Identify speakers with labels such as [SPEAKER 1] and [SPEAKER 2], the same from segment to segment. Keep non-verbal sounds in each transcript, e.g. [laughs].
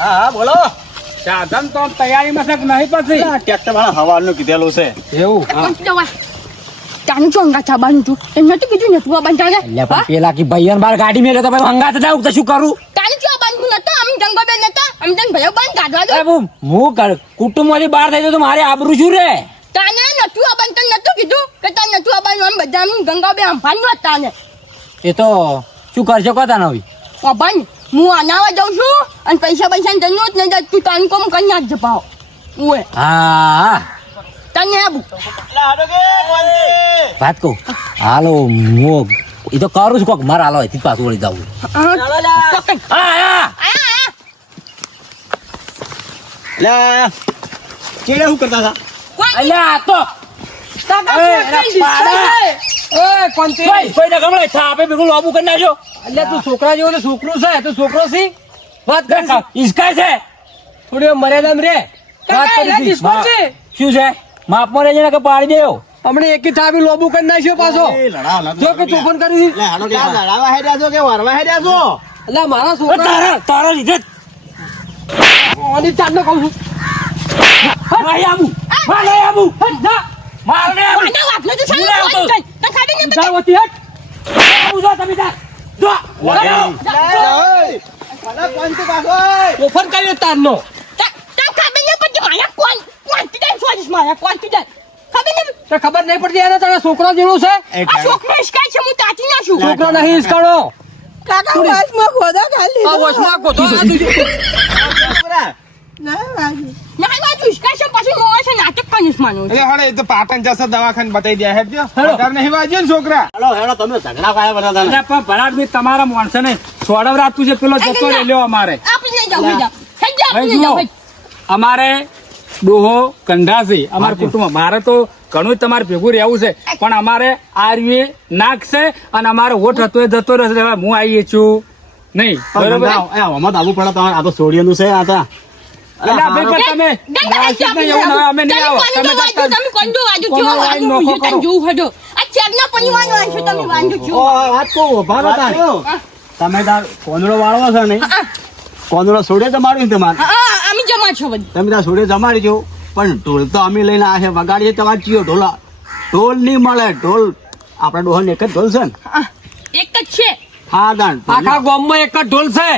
[SPEAKER 1] હા હા બોલો.
[SPEAKER 2] સાધન તો તૈયારીમાં છે નહીં પછી?
[SPEAKER 1] ટ્રેક્ટર વાળા હવાનું કીધેલું છે.
[SPEAKER 2] એવું?
[SPEAKER 3] પણ દવા તાનું ચોંગા ચાબાનું તું એમને તો કીધું ને તું આ બંધ
[SPEAKER 4] એટલે પણ પેલા કે બાર ગાડી મેલે તો ભાઈ હંગાત જાવ તો શું કરું?
[SPEAKER 3] તાનું ચો બંધ નતો અમ જંગો બેન નતા આમ જંગ ભયો બંધ કાઢવા દો.
[SPEAKER 4] અરે હું હું કર કુટુંબમાંથી બહાર થઈ તો મારે આબરૂ શું રે?
[SPEAKER 3] તાને નતું આ બંધ તને નતું કીધું? કે તાન નતું આ બંધ આમ બધા આમ ગંગા બે અંફાન નો. તાને
[SPEAKER 4] એ તો શું કરશે કોતા નવી
[SPEAKER 3] ઓ બંધ. હું આનાવા જાઉં છું અને પૈસા પૈસા ની જરૂર જ નહીં તું તાન કોમ કરી નાખજે પાવ ઓએ
[SPEAKER 4] હા.
[SPEAKER 3] તને આબુ
[SPEAKER 4] વાત કહું? હાલો મો. એ તો કરું છું કોક. મારા હાલો અહીંથી પાછું વળી જવું હા હા.
[SPEAKER 1] લે. ચેડે શું કરતા હતા?
[SPEAKER 3] કોઈ
[SPEAKER 4] અલ્યા આ તો.
[SPEAKER 2] કોણથી?
[SPEAKER 4] કોઈ કોઈને ગમડે થાપે બિલકુલ લોબુ કરી નાખ્યો.
[SPEAKER 2] એટલે તું છોકરા જેવો તો છોકરો છે તું છોકરો છે વાત કર
[SPEAKER 4] ઈસકાય છે?
[SPEAKER 2] થોડી મર્યાદામાં રે વાત કરી
[SPEAKER 4] શું છે? માપમાં રહેજે ને કે પાડી દેવો
[SPEAKER 2] હમણાં એકી થાપી લોબુ કરી નાખ્યો પાછો.
[SPEAKER 1] એ લડાવ લડાવ.
[SPEAKER 2] જો કે તોફાન કરી
[SPEAKER 1] લે લડાવા હેડ્યા છો કે વરવા હેડ્યા છો?
[SPEAKER 2] એટલે મારા છોકરા
[SPEAKER 4] તારા તારા લીધે જ.
[SPEAKER 2] આની નો કહું છું.
[SPEAKER 4] ભાઈ આબુ ભાઈ આબુ આવું. જા. માર ને આવું.
[SPEAKER 3] આના વાપલો તો કઈ તને ખાડી ને
[SPEAKER 2] જા વતી હેઠ.
[SPEAKER 4] જો તમે જા.
[SPEAKER 3] ને ખાડી ને
[SPEAKER 2] તો ખબર નહીં પડતી એને તારા છોકરો જેવું છે?
[SPEAKER 3] છોકરો ઈસકાય છે હું તાતી નાખું
[SPEAKER 2] છોકરો નહીં ઈસકાણો.
[SPEAKER 5] કાકા વાસમાં ખોદા ખાલી
[SPEAKER 2] આ વચમાં
[SPEAKER 6] પાટણ જશે દવાખાને બતાવી દે હેડ જો
[SPEAKER 2] હેડો.
[SPEAKER 6] વધારે નહીં વાગ્યો છોકરા
[SPEAKER 1] હેડો હેડો તમે ઝઘડા પાયા બધા
[SPEAKER 2] પણ ભરાટ બી તમારા માણસે ને સોડવરાતું છે પેલો જતો રહે અમારે અમારે ડોહો કંઢાસી અમારા કુટુંબ મારે તો ઘણું જ તમારે ભેગું રહેવું છે પણ અમારે આ રીએ નાક છે અને અમારે વોટ હતો એ જતો રહેશે હું આવીએ છું નહીં બરોબર
[SPEAKER 1] આવવું પડે તમારે આ તો સોડિયાનું છે આ તો
[SPEAKER 2] તમે
[SPEAKER 1] કોંદડો વાળવો છો ને? કોંદડો સોડે જમાડ્યું તમારે
[SPEAKER 3] અમે જમા છો
[SPEAKER 1] તમે તાર સોડે જમાડી છો. પણ ઢોલ તો અમે લઈને આ છે વગાડીએ તમારે ચિયો ઢોલા. ઢોલ નહીં મળે ઢોલ. આપણા ડોહન એક જ ઢોલ છે ને?
[SPEAKER 3] એક જ છે.
[SPEAKER 1] હા દાન
[SPEAKER 2] આખા ગામમાં એક જ ઢોલ છે.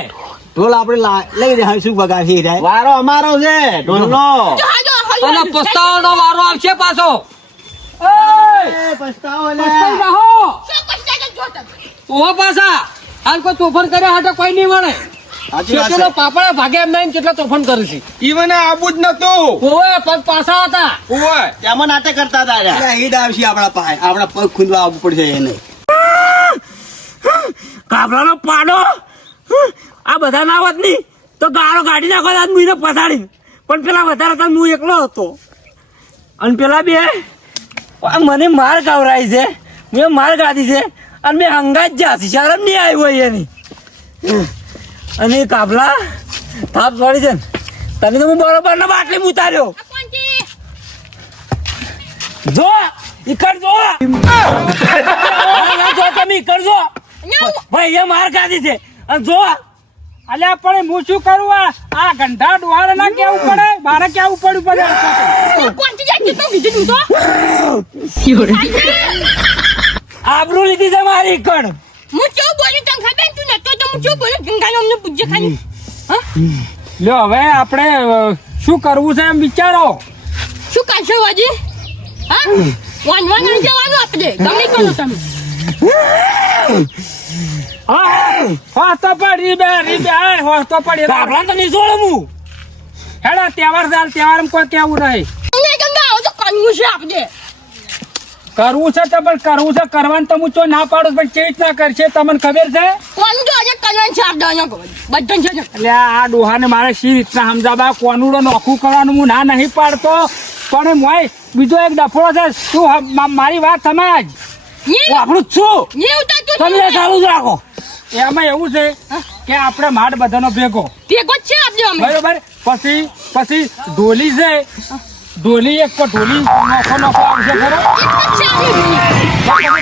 [SPEAKER 1] ઢોલ આપણે લઈ રહ્યા શું વગાડી રહ્યા વારો અમારો છે ઢોલ નો
[SPEAKER 3] જો હા જો હા,
[SPEAKER 2] અને. પસ્તાવાનો વારો આવશે પાછો.
[SPEAKER 1] પસ્તાવો?
[SPEAKER 2] ઓહો પાછા. હાલ કોઈ તોફાન કર્યા હાટે કોઈ નહીં મળે. કેટલો
[SPEAKER 1] છે.
[SPEAKER 2] પાપડા ભાગે એમ નહીં કેટલા તોફાન કરે છે.
[SPEAKER 6] ઈવન આબુ જ નતું
[SPEAKER 2] ઓવે પગ પાછા હતા.
[SPEAKER 6] ઓવે
[SPEAKER 1] તેમાં નાટક કરતા હતા ઈડ આવશે આપણા પાસે. આપણા પગ ખૂંદવા આવવું પડશે એને.
[SPEAKER 4] કાબરાનો પાડો. આ બધા ના હોત નહીં તો ગાળો કાઢી નાખો આજ મુઈને પસાડી પણ પેલા વધારે હતા હું એકલો હતો. અને પેલા બે આ મને માર ગાવરાય છે. મેં માર ગાધી છે. અને મેં હંગાત જાસી શરમ નહીં આવી હોય એની. અને એ કાબલા થાપ છોડી છે ને. તને તો હું બરોબર ના બાટલી ઉતાર્યો
[SPEAKER 3] આ કોણ છે?
[SPEAKER 4] જો ઈકડ જો [laughs] જો તમે ઈકડ જો. ભાઈ એ માર ગાધી છે. અને જો
[SPEAKER 2] અલ્યા પણ હું શું કરું? આ ગંઢા ડોહારે ના કેવું પડે? મારે કેવું પડ્યું પડે
[SPEAKER 3] આ જાય? તો કીધું તું તો
[SPEAKER 4] આબરૂ લીધી છે મારી કણ.
[SPEAKER 3] હું શું બોલ્યું તને ખબર? તું નતો તો હું શું બોલ્યું ગંગાનો અમને પૂછજે ખાલી. હા?
[SPEAKER 2] લ્યો હવે આપણે શું કરવું છે એમ વિચારો.
[SPEAKER 3] શું કરશો વાજી? હા? વાંધવા નહીં જવાનું આપણે. ગમે કરો તમે.
[SPEAKER 2] હા હા તો પડી બે રીબે હા હો તો પડી.
[SPEAKER 4] કાબરા તો હું.
[SPEAKER 2] હેડા તહેવાર ચાલ તહેવાર કોઈ કેવું નહીં.
[SPEAKER 3] કરવું છે આપણે
[SPEAKER 2] કરવું છે તો પણ કરવું છે કરવાનું તો હું ચો ના પાડું પણ કેવી રીતના કરશે તમને ખબર છે?
[SPEAKER 3] કોનું તો આજે કરવાનું છે? આપણે બધા છે ને.
[SPEAKER 2] એટલે આ ડોહાને મારે સી રીતના સમજાવા કોનુડો નોખું કરવાનું હું ના નહીં પાડતો. પણ મોય બીજો એક ડફોડો છે શું મારી વાત સમજ?
[SPEAKER 4] આપણું જ છું.
[SPEAKER 3] તમને
[SPEAKER 4] તમે ચાલુ જ રાખો.
[SPEAKER 2] એમાં એવું છે કે આપણે માડ બધાનો ભેગો.
[SPEAKER 3] ભેગો છે આપણે
[SPEAKER 2] બરોબર? પછી પછી ઢોલી છે. ઢોલી એક તો ઢોલી નોખો નોખો આવશે ખરો?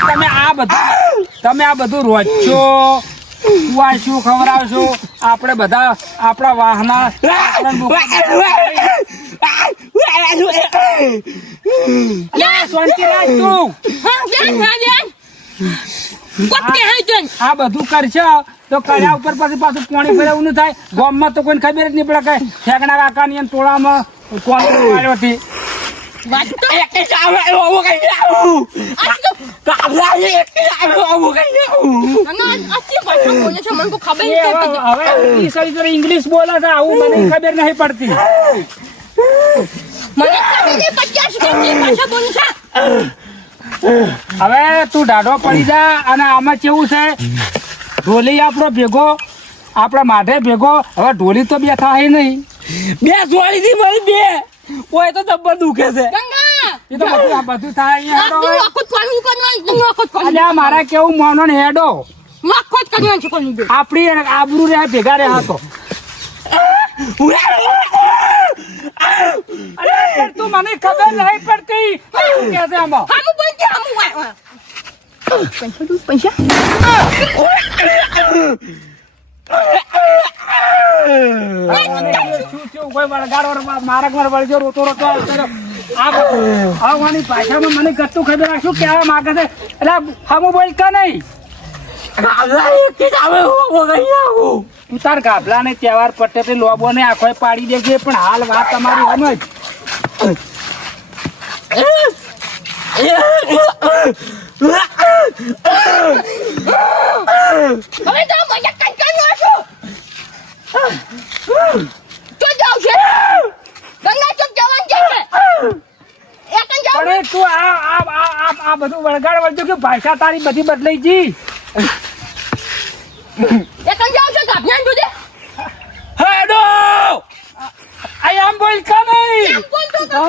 [SPEAKER 2] તમે આ બધું તમે આ બધું રોજ. છો ખવડાવશો? આપણે બધા આપણા વાહના શાંતિ રાખ તું.
[SPEAKER 3] બેન હા જન
[SPEAKER 2] આ બધું કરશે તો કર્યા ઉપર પછી પાછું પાણી ભરે એવું થાય. ગામમાં તો કોઈને ખબર જ નહીં પડે કે ઠેકણા કાકાની અને ટોળામાં કોણ આવ્યો હતી.
[SPEAKER 3] વાત તો ના અતિ પાછો બોલે છે? મને તો ખબર
[SPEAKER 2] એ હવે
[SPEAKER 3] નથી
[SPEAKER 2] હવે ઈ સારી જોડે ઇંગ્લિશ બોલે છે આવું મને ખબર નહીં પડતી.
[SPEAKER 3] મને ખબર નહીં પચાસ કે પાછો બોલે છે?
[SPEAKER 2] હવે તું ઢાઢો પડી જા અને આમાં કેવું છે? ઢોલી આપણો ભેગો આપણા માઢે ભેગો હવે ઢોલી તો બે થાય નહીં.
[SPEAKER 4] બે સોળી થી મળી બે. ઓય તો જબ્બર દુખે છે.
[SPEAKER 3] ગંગા
[SPEAKER 2] એ તો બધું બધું થાય મારે કેવું મોનો ને હેડો. આપણી આબરૂ રહ્યા ભેગા રહ્યા તો. અરે તું મને ખબર નહીં પડતી. શું કહે છે આમાં?
[SPEAKER 3] હામું બોલ કે હામું વાય પૈસા
[SPEAKER 2] મારક માર રોતો રોતો આવતો રહ્યો. આ બધું. હવે વાની ભાષામાં મને ગતું ખબર રાખશું કેવા માંગે છે. એટલે હમું બોલતા નહીં? તું તાર ગાભલા ને તહેવાર પટે તે લોબો ને આખો પાડી દેજે પણ હાલ વાત તમારી સમજ.
[SPEAKER 3] હવે તો મજા કંટાળો છું. તો જાવ છે. ગંગા ચોક જવાનું છે એક જાવ
[SPEAKER 2] પણ તું આ બધું વળગાડ વળજો કે ભાષા તારી બધી બદલાઈ જી
[SPEAKER 3] એક જ જાવ છે ગાભ્યાન દૂધે
[SPEAKER 2] હેડો! આઈ આમ બોલતા નહીં.
[SPEAKER 3] કોણ તો તો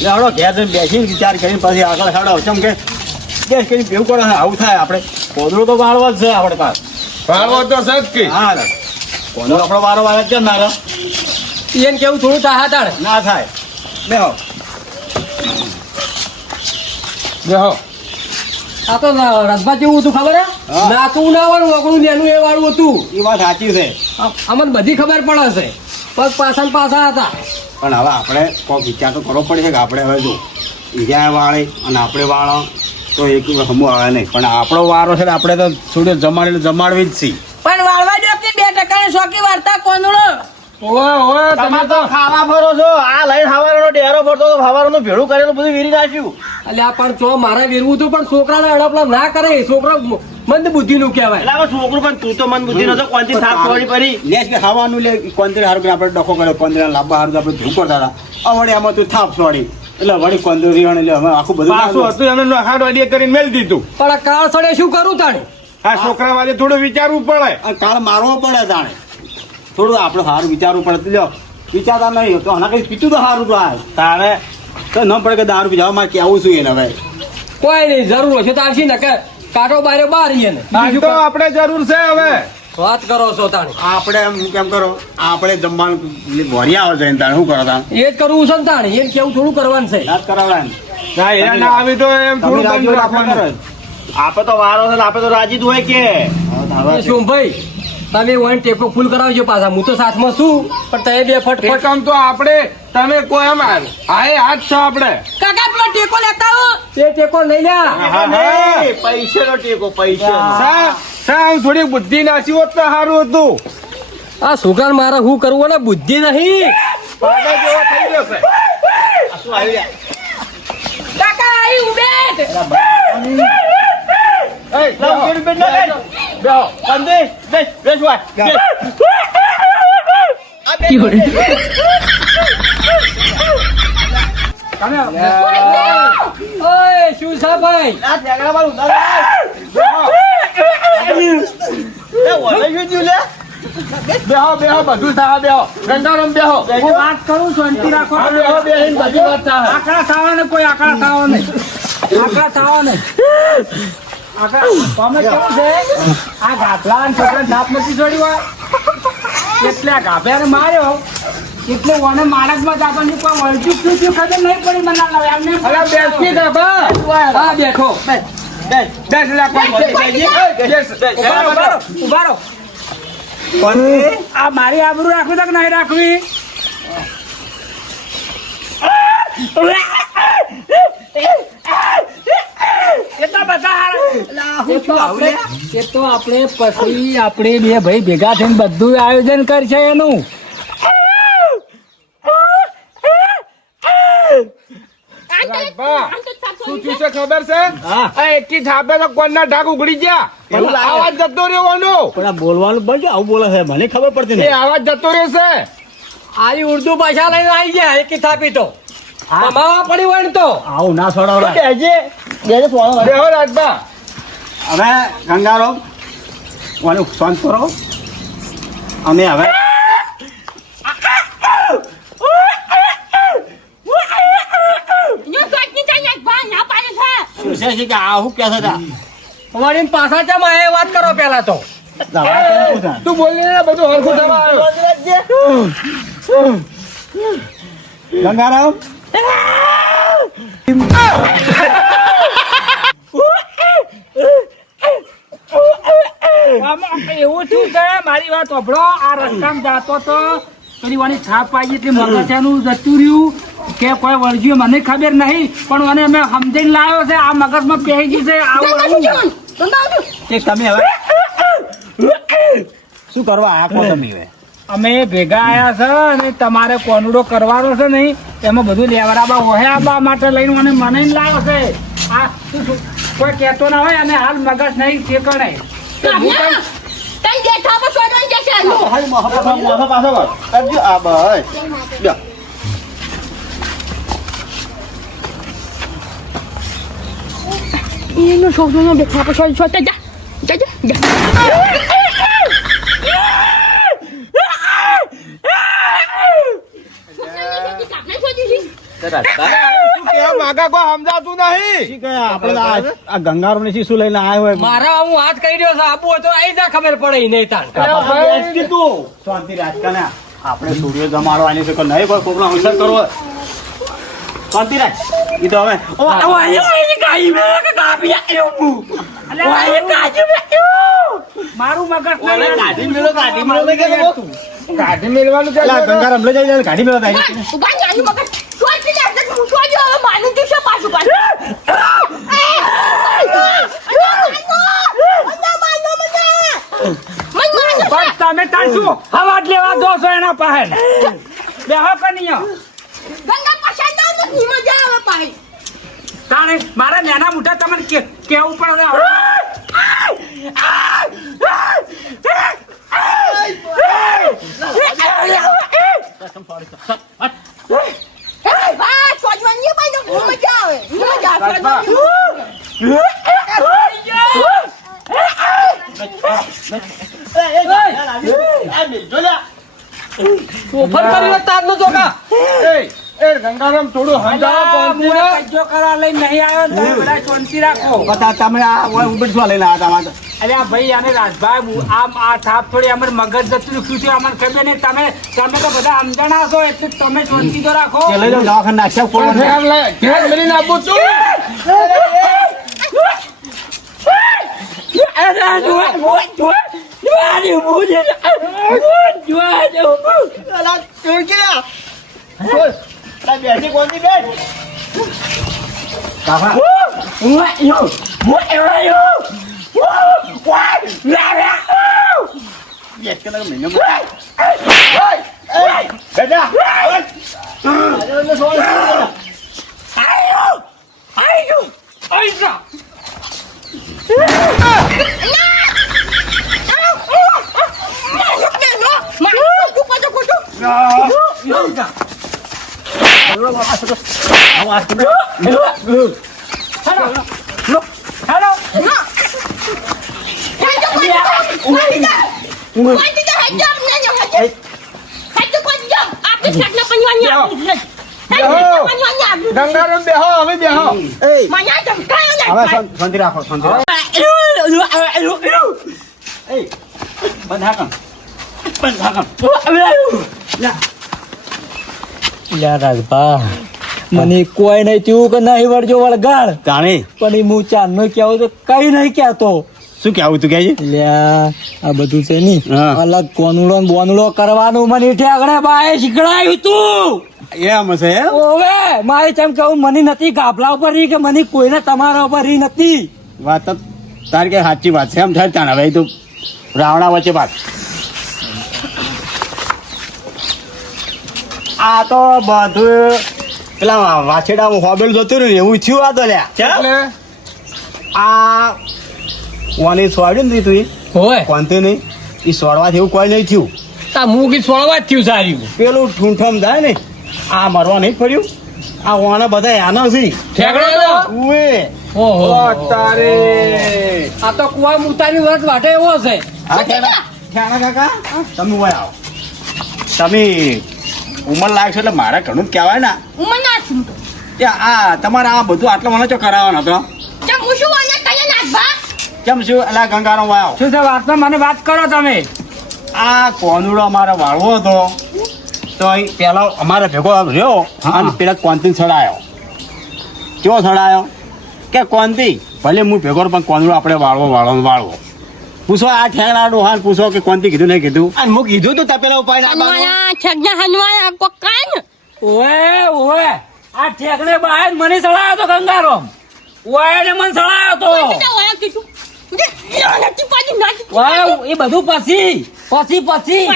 [SPEAKER 1] લેવડો ઘેર જઈને બેસીને વિચાર કરીને પછી આગળ હેડો. ચમ કે બેસ કરીને ભેગું કરો આવું થાય આપણે. કોદળો તો વાળવા જ છે આપણે પાસે.
[SPEAKER 6] વાળવો તો સજ કે.
[SPEAKER 1] હા કોદરો કોદળો આપણો વારો વાર જ છે ને ના રે?
[SPEAKER 4] એને કેવું થોડું થાય તાળ
[SPEAKER 1] ના થાય. બેહો.
[SPEAKER 6] બેહો.
[SPEAKER 4] આ તો રસભા જેવું હતું ખબર હે?
[SPEAKER 1] હા.
[SPEAKER 4] ના વાળું ઓગણું નેનું એ વાળું હતું.
[SPEAKER 1] એ વાત સાચી છે.
[SPEAKER 4] અમને બધી ખબર પડે છે. પગ પાછા પાછા હતા.
[SPEAKER 1] પણ હવે આપણે કોઈ વિચાર તો કરવો પડે છે કે આપણે હવે જો બીજા વાળે અને આપણે વાળો તો એક હમું આવે નહીં. પણ આપણો વારો છે ને આપણે તો છોડ્યો જમાડીને જમાડવી જ છીએ
[SPEAKER 5] પણ વાળવા દો કે બે ટકાની શોખી વાર્તા કોનુડો
[SPEAKER 6] ઓય ઓય તમે તો
[SPEAKER 1] ખાવા ફરો છો. આ લઈને ખાવાનો ડેરો ભરતો તો ખાવાનું ભેળું કરેલું બધું વીરી નાખ્યું.
[SPEAKER 4] અલ્યા પણ જો મારે વેરવું હતું પણ છોકરાને અડપલા ના કરે છોકરો મંદ બુદ્ધિ નું કહેવાય.
[SPEAKER 7] એટલે છોકરું પણ તું તો મન બુદ્ધિ નતો કોણથી થાપ સોડી પડી?
[SPEAKER 1] લેસ કે ખાવાનું લે કોંતરી હારું આપણે ડખો કર્યો કોંતરી લાંબા હારું આપણે ધૂ કરતા હતા. આ વળી આમાં તું થાપ સોડી એટલે વળી કોંતરી એટલે હવે આખું બધું
[SPEAKER 6] પાછું હતું એને હાડ વાડીએ કરીને મેલ દીધું.
[SPEAKER 4] પણ આ કાળ સડે શું કરું તાણે?
[SPEAKER 6] આ છોકરા વાળે થોડું વિચારવું પડે.
[SPEAKER 1] કાળ મારવો પડે તાણે. થોડું આપણે સારું વિચારવું પડે. લ્યો વિચારતા નહીં તો આના કઈ પીતું તો સારું થાય તારે તો ન પડે કે દારૂ પીજાવ મારે કેવું છું એને હવે?
[SPEAKER 4] કોઈ નહીં જરૂર હશે તાર છે ને કે કાંટો બારે બાર ને
[SPEAKER 6] તો આપણે જરૂર છે હવે.
[SPEAKER 4] વાત કરો છો તાણે.
[SPEAKER 1] આપણે એમ કેમ કરો? આપણે જમવાનું વરી આવે છે તાણે શું કરો તાણે?
[SPEAKER 4] એ જ કરવું છે ને તાણે એ કેવું થોડું કરવાનું છે.
[SPEAKER 1] યાદ કરાવડા ના
[SPEAKER 6] એ ના આવી તો એમ થોડું
[SPEAKER 1] રાજી
[SPEAKER 6] બંધ
[SPEAKER 1] રાખવાનું.
[SPEAKER 7] આપે તો વારો છે ને આપે તો રાજી જ હોય કે.
[SPEAKER 4] શું ભાઈ? તમે વન ટેકો ફૂલ કરાવજો પાછા. હું તો સાથમાં છું પણ તમે બે ફટ
[SPEAKER 6] એ કામ તો આપણે તમે કોઈ એમ હાય હાથ છો આપણે.
[SPEAKER 5] કાકા પેલો ટેકો લેતા હો
[SPEAKER 4] તે ટેકો લઈ લ્યા
[SPEAKER 6] હા, હા.
[SPEAKER 7] પૈસે નો ટેકો પૈસે
[SPEAKER 6] સા સા આમ થોડી બુદ્ધિ નાસી હોત તો સારું હતું.
[SPEAKER 4] આ છોકરાને મારે શું કરવું ને બુદ્ધિ નહીં.
[SPEAKER 6] પાડા જેવો થઈ જશે
[SPEAKER 5] કાકા આવી ઉબેટ
[SPEAKER 4] શું છે ભાઈ
[SPEAKER 7] આ એ ઓલે શું થયું લે
[SPEAKER 6] બેહો બેહો બધું થવા બેહો ગંગારામ બેહો
[SPEAKER 2] હું વાત કરું શાંતિ રાખો
[SPEAKER 6] બેહો બેહીને બધી વાત થાય.
[SPEAKER 2] આકડા થવા ને કોઈ આકડા થવા નહીં આકડા થવા નહીં એટલે ગાભ્યાને માર્યો. એટલે ઓને માણસમાં જાતો નહીં પણ વળજું શું થયું ખબર નહીં પડી મને લાવે. એમને એમ
[SPEAKER 6] બેસી ગાભા
[SPEAKER 4] હા બેઠો.
[SPEAKER 6] બેસ. બેસ. બેસ
[SPEAKER 2] ઊભા રહો, ઊભા રહો, ઊભા રહો.
[SPEAKER 1] પણ
[SPEAKER 2] આ મારી આબરૂ રાખવી તક કે નહીં રાખવી? એટલા બધા હારા. એ તો આપણે- એ તો આપણે પછી આપણે બે ભાઈ ભેગા થઈને બધું આયોજન કરશે એનું.
[SPEAKER 6] શું થયું છે ખબર છે? આ એકી થાપે તો કોણના ઢાક ઉઘડી ગયા.
[SPEAKER 1] એવું
[SPEAKER 6] આવાજ જતો રહ્યો
[SPEAKER 1] પણ આ બોલવાનું બંધ આવું બોલે છે મને ખબર પડતી
[SPEAKER 6] એ
[SPEAKER 1] નહીં
[SPEAKER 6] આવાજ જતો રહ્યો છે.
[SPEAKER 4] આલી ઉર્દુ ભાષા લઈને આવી ગયા એકી થાપી તો. કમાવા પડી હોય ને તો.
[SPEAKER 1] આવું ના
[SPEAKER 7] સોનો
[SPEAKER 6] બેહો રાજબા
[SPEAKER 1] હવે ગંગારો મને શાંત કરો? અમે હવે?
[SPEAKER 4] અમારી પાછા ચમ એ વાત કરો પેલા તો.
[SPEAKER 6] તું. બોલી ને બધું હરખું થવા
[SPEAKER 1] ગંગારામ?
[SPEAKER 2] એવું શું છે મારી વાત અભળો આ રસ્તામાં જાતો તો પેલી વાની છાપ આવી એટલે મગજાનું જતું રહ્યું કે કોઈ વળગ્યું મને ખબર નહીં પણ મને અમે સમજીને લાવ્યો છે આ મગજમાં પહેરી ગયું છે આવું
[SPEAKER 3] શું
[SPEAKER 1] કે તમે હવે શું કરવા કહો તમે હવે?
[SPEAKER 2] અમે ભેગા આયા છે અને તમારે કોનડો કરવાનો છે નહીં એમાં બધું લેવડાબા હોય આબા માટે લઈને મને મને લાવ્યો છે. આ શું શું? કોઈ કહેતો ના હોય અને હાલ મગજ નહીં ઠેકણે.
[SPEAKER 3] તઈ દેખા પર સોડવાનું જશે આનું
[SPEAKER 1] હાલ મોહબ્બત
[SPEAKER 7] મોઢો પાછો કર કરજો આ બસ લ્યો.
[SPEAKER 3] એનો છોકરો દેખા પર સોડ સોડ જા જા જા જા
[SPEAKER 6] શું કહેવા માંગા કોઈ સમજાતું નહીં.
[SPEAKER 1] આપણે આ- શું લઈને આયા હોય?
[SPEAKER 4] મારા હું હાથ કરી રહ્યો છું આબુ હોય તો આવી જા ખબર પડે નહીં તાણ.
[SPEAKER 1] કીધું? શાંતિ રાજકાને આપણે સૂર્ય જમાડવાની છે કે નહીં કોઈ કોકનો અવસર કરવો શાંતિ રાખ. ઈ તો હવે
[SPEAKER 2] મારું મગજ
[SPEAKER 1] ઓલે
[SPEAKER 2] નહીં.
[SPEAKER 1] મેલો કાઢી મેલો કે ગંગારામ લઈ જાય ગાડી મેલો થાય
[SPEAKER 3] ઊભા ને મગજ. માનું પાછું પાછું
[SPEAKER 2] તમે તાર શું હવા જ લેવા દો છો એના પાસે કનીયો
[SPEAKER 3] ગંગા મજા આવે પાઈ
[SPEAKER 2] તાણે મારા નાના મોટા તમને કેવું પડે
[SPEAKER 3] બા સોડવાની પાઈ તો મજા આવે
[SPEAKER 4] ઓફર કરી લો તારનો ચોકા
[SPEAKER 6] એ એ ગંગારામ થોડું સમજાવો કોણથી ને?
[SPEAKER 2] કજ્જો કરા લઈને નહીં આવ્યો તમે બધા શાંતિ રાખો
[SPEAKER 1] બધા તમે આ ઓય લઈને આયા તમારે
[SPEAKER 2] અરે આ ભાઈ અને રાજભાઈ આમ આ થાપ થોડી અમારે મગજ જતું રહ્યું છે ખબર નહીં તમે તમે તો બધા સમજણા છો એટલે તમે તો રાખો
[SPEAKER 1] લઈ દવાખાને નાખ્યા
[SPEAKER 6] છું.
[SPEAKER 7] અલા, બેસી કોણથી બેસ.
[SPEAKER 1] બેસ કે લગે મહિને
[SPEAKER 7] બેટા, આવે. આજે મને સોળ કીધું. ગંગારામ બેહો હવે બેહો
[SPEAKER 1] હવે શાં- શાંતિ રાખો શાંતિ રાખો બંધ હાકમ બંધ હાકમ
[SPEAKER 4] રાજભા મને કોઈ નહીં થયું કે નહીં વળજો વળગાડ
[SPEAKER 1] જાણી
[SPEAKER 4] પણ એ હું ચાંદનો કહેવું તો કઈ નહીં કહેતો.
[SPEAKER 1] શું કહેવું તું કહે
[SPEAKER 4] લ્યા આ બધું છે ની અલગ કોનુડો બોનુડો કરવાનું મને ઈઠે આગળ બાએ શીખડાયું તું.
[SPEAKER 1] એમ છે
[SPEAKER 4] ઓવે મારે ચમ કહું મને નથી ગાભલા ઉપર રહી કે મને કોઈને તમારા ઉપર રહી નથી.
[SPEAKER 1] વાત તારી કે સાચી વાત છે. એમ થાય તાણ હવે તો રાવણા વચ્ચે વાત. આ તો બધું પેલા વાછેડા હોબેલ જતું રહ્યું ને એવું થયું આ તો લ્યા. આ ઓની સોડ્યું ને તું
[SPEAKER 2] હોય.
[SPEAKER 1] કોનતે નહીં? એ સોડવાથી એવું કોઈ નહીં થયું.
[SPEAKER 2] તા મૂકી છોડવા જ થયું સારું
[SPEAKER 1] પેલું ઠૂંઠમ થાય ને આ મરવા નહીં પડ્યું. આ વાણા બધા આના છે.
[SPEAKER 2] ઠેકડો?
[SPEAKER 1] ઉએ
[SPEAKER 2] ઓહો.
[SPEAKER 1] તારે.
[SPEAKER 2] આ તો કુવા મુતાની વાત વાટે એવો છે.
[SPEAKER 1] હા ઠેણા કાકા તમે ઊભા આવો. તમે ઉંમર લાગશો એટલે મારે ઘણું જ કહેવાય ને.
[SPEAKER 3] ઉંમર ના છું
[SPEAKER 1] કે આ તમારે આ બધું આટલો મને ચો કરાવવાનો હતો
[SPEAKER 3] કેમ હું શું વાળા કયા નાખવા
[SPEAKER 1] કેમ શું? એટલે ગંગાનો વાયો
[SPEAKER 2] શું છે વાતમાં મને વાત કરો તમે?
[SPEAKER 1] આ કોનુડો અમારે વાળવો હતો. તો એ પેલા અમારે ભેગો રહ્યો અને પેલા કોંતી સડાયો. કેવો સડાયો? કે કોંતી ભલે હું ભેગો પણ કોનુડો આપણે વાળવો વાળવો વાળવો. પૂછો આ ઠેંગડા હાલ પૂછો કે કોનથી કીધું નહીં કીધું. અને હું કીધું તું તપેલા ઉપાય
[SPEAKER 3] હનવાયા છગના હનવાયા કોક કાન
[SPEAKER 4] ઓએ ઓએ આ ઠેકડે બહાર મને સળાયો તો ગંગારો ઓએ ને મને સળાયો તો
[SPEAKER 3] વાયા કીધું. પાડી
[SPEAKER 4] એ બધું પછી પછી પછી?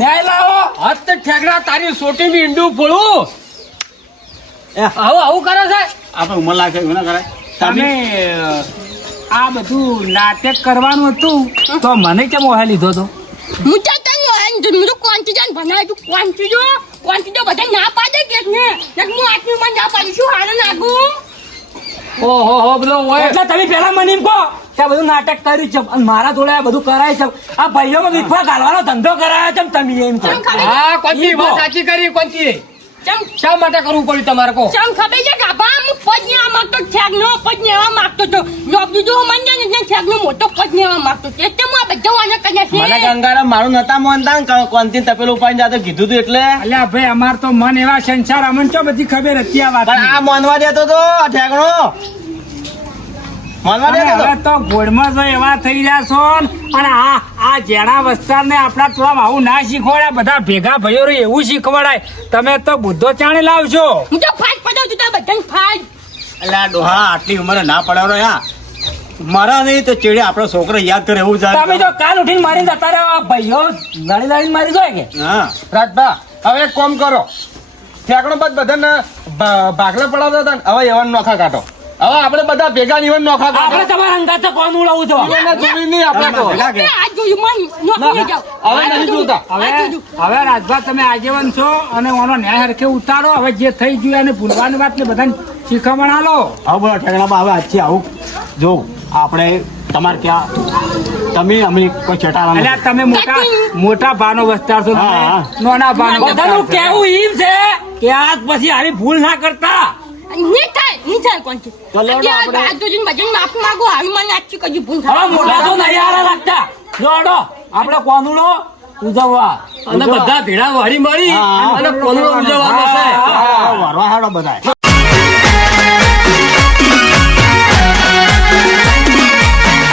[SPEAKER 4] ન્યાય લાવો.
[SPEAKER 2] હત ઠેકડા તારી સોટી બી ઈંડું ફોડું આવું આવું કરે છે?
[SPEAKER 1] આપણે ઉમર લાગે એવું ના કરાય.
[SPEAKER 2] તમે આ બધું નાટક કરવાનું હતું. તો મને કેમ ઓહે લીધો તો?
[SPEAKER 3] હું તો તને આન જો હું કોંતી જાન બનાય તું કોંતી જો કોંતી જો બધા ના પાડે કે ને? હું આટલું માં ના પાડી. શું હારે નાગુ?
[SPEAKER 2] ઓહો હો બધો ઓય
[SPEAKER 4] એટલે તમે પેલા મને એમ કહો કે બધું નાટક કર્યું છે. અને મારા જોડે આ બધું કરાય છે. આ ભાઈઓમાં વિફા ગાળવાનો ધંધો કરાયો છે તમે એમ કહો.
[SPEAKER 2] હા કોંતી વાત સાચી કરી
[SPEAKER 3] ચમ
[SPEAKER 2] શા માટે કરવું પડ્યું તમારે કહો?
[SPEAKER 3] ચમ ખબર છે ગાભા ને આ માંગતો ઠેક નો ને આ માંગતો તો. લોક દીધું હું મંજે ને ઠેક નો મોટો ને આ માંગતો તો. એટલે હું આ બધા વાને
[SPEAKER 7] મને
[SPEAKER 3] છે.
[SPEAKER 7] ગંગારામ મારું નતા માનતા કોનથી તપેલું ઉપાડીને જાતો કીધું તું એટલે.
[SPEAKER 2] અલ્યા ભાઈ અમાર તો મન એવા સંસાર અમને ચો બધી ખબર હતી આ વાત
[SPEAKER 7] આ માનવા દેતો તો ઠેકણો. માનવા દેતો તો.
[SPEAKER 2] હવે તો ગોળમાં તો એવા થઈ રહ્યા છો અને આ આ જેણા વસ્તાર ને આપણા તો આવું ના શીખવાડ્યા બધા ભેગા ભયો રે એવું શીખવાડાય તમે તો બુદ્ધો ચાણી લાવજો.
[SPEAKER 3] હું તો ફાટ પડાવ છું તો બધાને ફાટ
[SPEAKER 1] એટલે આ ડોહા આટલી ઉંમરે ના પડાવરો યા મારા નહીં તો ચેડે આપણો છોકરો યાદ કરે એવું
[SPEAKER 4] તમે જો કાલ ઉઠીને મારી જતા રહ્યો ભાઈઓ લડી લડીને મારી જાય કે?
[SPEAKER 1] હા.
[SPEAKER 6] રાજભા હવે એક કોમ કરો. ઠેકણો બાદ બધાને ભાગલા પડાવતા હતા ને હવે એવાને નોખા કાઢો. હવે આપણે બધા ભેગા જીવન નોખા
[SPEAKER 4] આપણે તમારા અંગાતે કોણ ઉડાવું છો?
[SPEAKER 6] નહીં આપણે તો.
[SPEAKER 3] જોયું મન જાવ
[SPEAKER 6] હવે નહીં જોતા.
[SPEAKER 2] હવે હવે રાજભા તમે આગેવાન છો અને ઓનો ન્યાય હરખે ઉતારો. હવે જે થઈ ગયું એને ભૂલવાની વાત ને બધાને શીખમણ હાલો.
[SPEAKER 1] હવે બોલો ઠેકડામાં હવે આજથી આવું. જો આપણે તમારે ક્યાં તમે અમે કોઈ ચટાડા
[SPEAKER 2] અલ્યા તમે મોટા મોટા ભાનો વસ્તાર છો. નાના ભાનો
[SPEAKER 4] બધાનું કેવું ઈમ છે કે આજ પછી આવી ભૂલ ના કરતા.
[SPEAKER 3] ની થાયની થાય કોણ છે?
[SPEAKER 1] તો આપણે-
[SPEAKER 3] આ જોઈને માફ માંગો આવી મને આજથી કદી ભૂલ
[SPEAKER 4] હવે મોટા તો નહીં આરા લાગતા જોડો આપણે કોનુડો ઉજવવા.
[SPEAKER 2] અને બધા ભેળા વાળી મળી અને કોનુડો ઉજવવાનો છે.
[SPEAKER 1] વરવા હાડો બધા